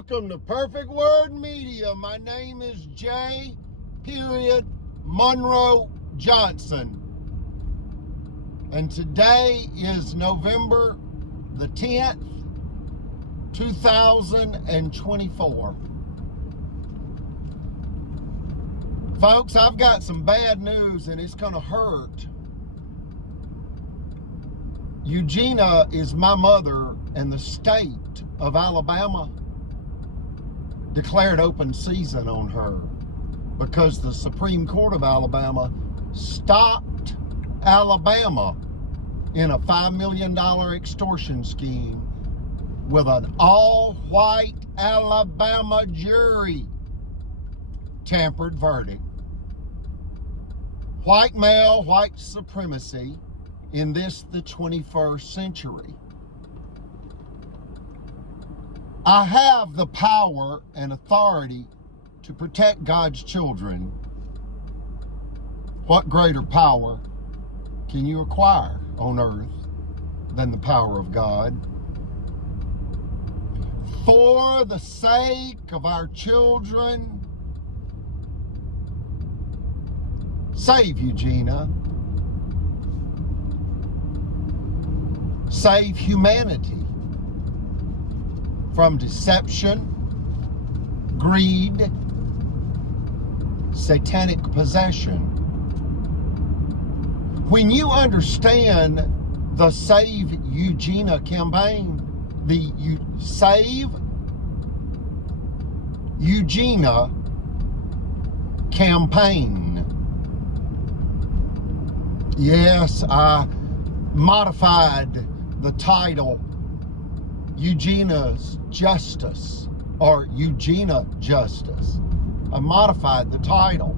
Welcome to Perfect Word Media. My name is J. Monroe Johnson. And today is November the 10th, 2024. Folks, I've got some bad news and it's going to hurt. Eugenia is my mother, and the state of Alabama declared open season on her because the Supreme Court of Alabama stopped Alabama in a $5 million extortion scheme with an all-white Alabama jury. Tampered verdict. White male, white supremacy in this, the 21st century. I have the power and authority to protect God's children. What greater power can you acquire on earth than the power of God? For the sake of our children, save Eugenia. Save humanity from deception, greed, satanic possession. When you understand the Save Eugenia campaign, the Save Eugenia campaign, yes, I modified the title Eugenia's Justice or Eugenia Justice. I modified the title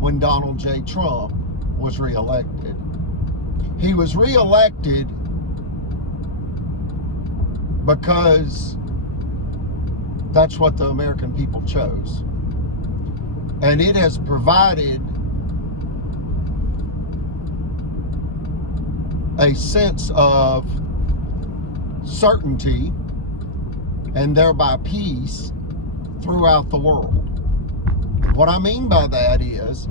when Donald J. Trump was reelected. He was reelected because that's what the American people chose. And it has provided a sense of certainty and thereby peace throughout the world. What I mean by that is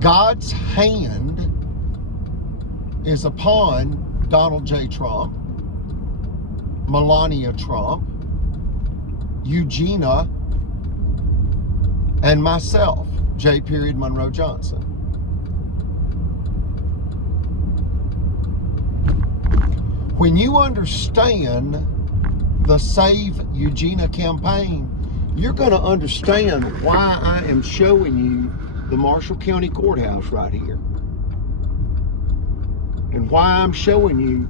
God's hand is upon Donald J. Trump, Melania Trump, Eugenia, and myself, J. Monroe Johnson. When you understand the Save Eugenia campaign, you're going to understand why I am showing you the Marshall County Courthouse right here. And why I'm showing you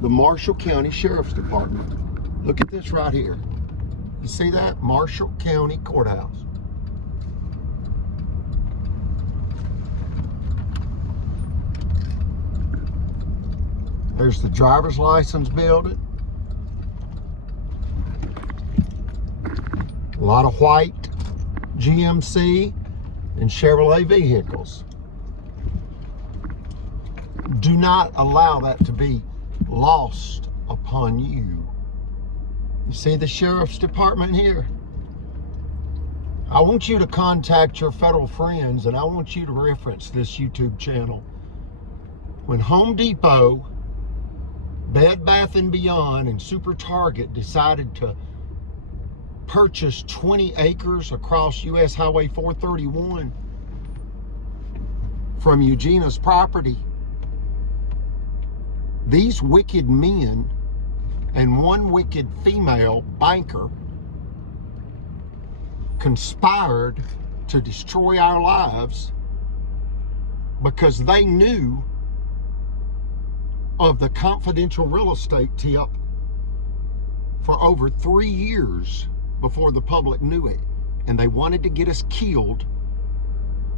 the Marshall County Sheriff's Department. Look at this right here. You see that? Marshall County Courthouse. There's the driver's license building. A lot of white GMC and Chevrolet vehicles. Do not allow that to be lost upon you. You see the Sheriff's Department here? I want you to contact your federal friends, and I want you to reference this YouTube channel. When Home Depot, Bed Bath & Beyond, and Super Target decided to purchase 20 acres across US Highway 431 from Eugenia's property, these wicked men and one wicked female banker conspired to destroy our lives because they knew of the confidential real estate tip for over 3 years before the public knew it. And they wanted to get us killed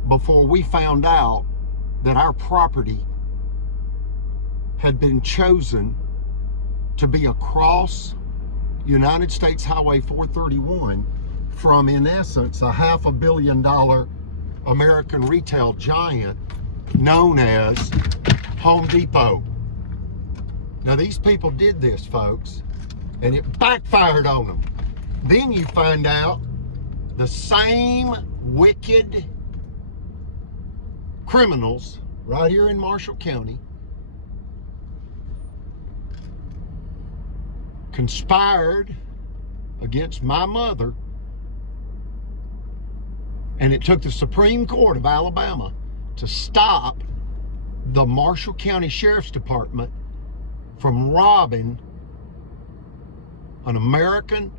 before we found out that our property had been chosen to be across United States Highway 431 from, in essence, a $500 million American retail giant known as Home Depot. Now, these people did this, folks, and it backfired on them. Then you find out the same wicked criminals right here in Marshall County conspired against my mother, and it took the Supreme Court of Alabama to stop the Marshall County Sheriff's Department from robbing an American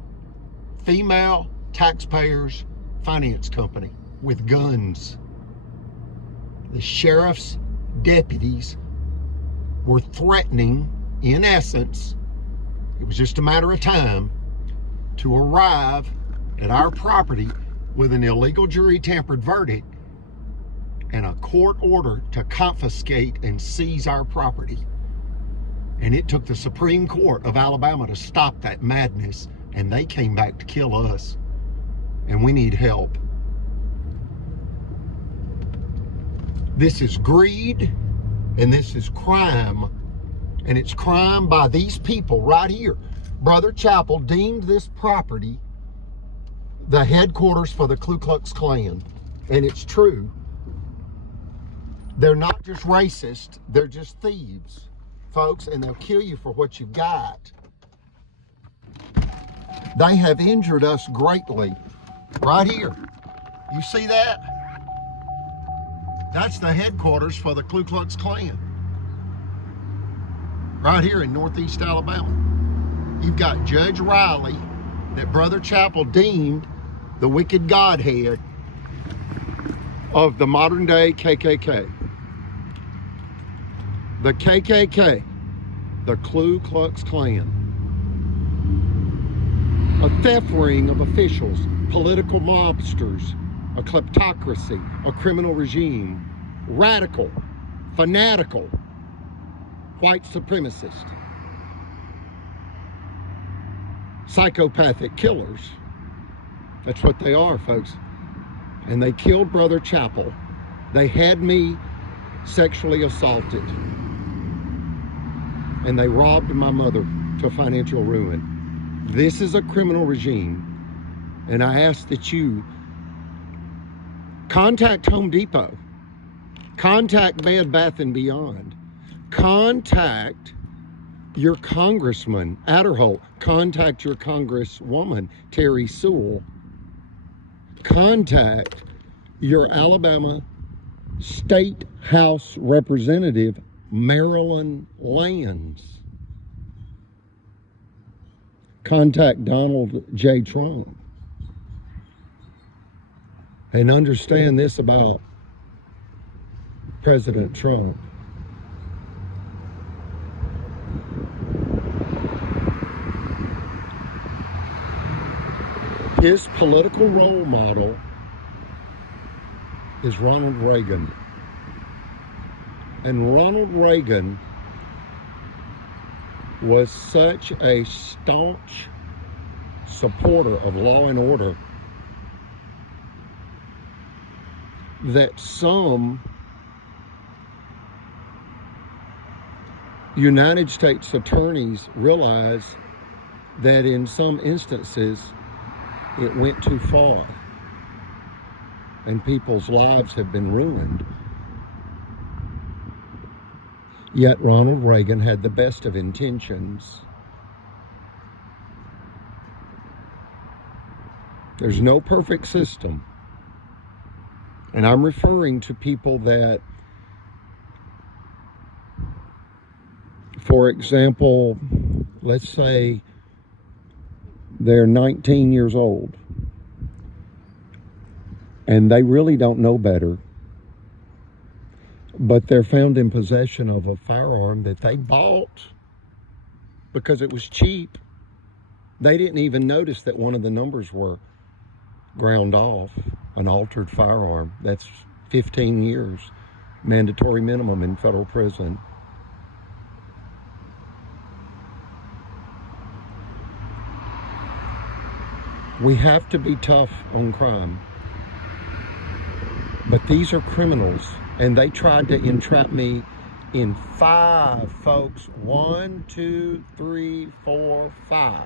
female taxpayers finance company with guns. The sheriff's deputies were threatening, in essence, it was just a matter of time, to arrive at our property with an illegal jury tampered verdict and a court order to confiscate and seize our property. And it took the Supreme Court of Alabama to stop that madness, and they came back to kill us. And we need help. This is greed, and this is crime. And it's crime by these people right here. Brother Chappell deemed this property the headquarters for the Ku Klux Klan. And it's true. They're not just racist, they're just thieves, folks, and they'll kill you for what you've got. They have injured us greatly. Right here. You see that? That's the headquarters for the Ku Klux Klan. Right here in Northeast Alabama. You've got Judge Riley, that Brother Chappell deemed the wicked godhead of the modern day KKK. The KKK, the Ku Klux Klan. A theft ring of officials, political mobsters, a kleptocracy, a criminal regime, radical, fanatical, white supremacist, psychopathic killers. That's what they are, folks. And they killed Brother Chappell. They had me sexually assaulted. And they robbed my mother to financial ruin. This is a criminal regime. And I ask that you contact Home Depot, contact Bed Bath & Beyond, contact your Congressman Adderholt, contact your Congresswoman Terry Sewell, contact your Alabama State House Representative Marilyn Lands, contact Donald J. Trump. And understand this about President Trump. His political role model is Ronald Reagan. And Ronald Reagan was such a staunch supporter of law and order that some United States attorneys realize that in some instances it went too far and people's lives have been ruined. Yet Ronald Reagan had the best of intentions. There's no perfect system. And I'm referring to people that, for example, let's say they're 19 years old and they really don't know better, but they're found in possession of a firearm that they bought because it was cheap. They didn't even notice that one of the numbers were ground off, an altered firearm. That's 15 years, mandatory minimum in federal prison. We have to be tough on crime. But these are criminals, and they tried to entrap me in 5, folks. 1, 2, 3, 4, 5.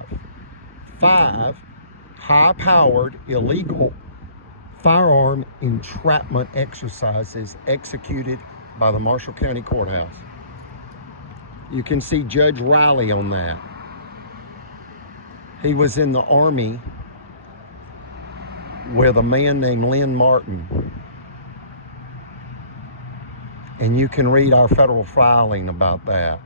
5 high-powered, illegal firearm entrapment exercises executed by the Marshall County Courthouse. You can see Judge Riley on that. He was in the Army with a man named Lynn Martin. And you can read our federal filing about that.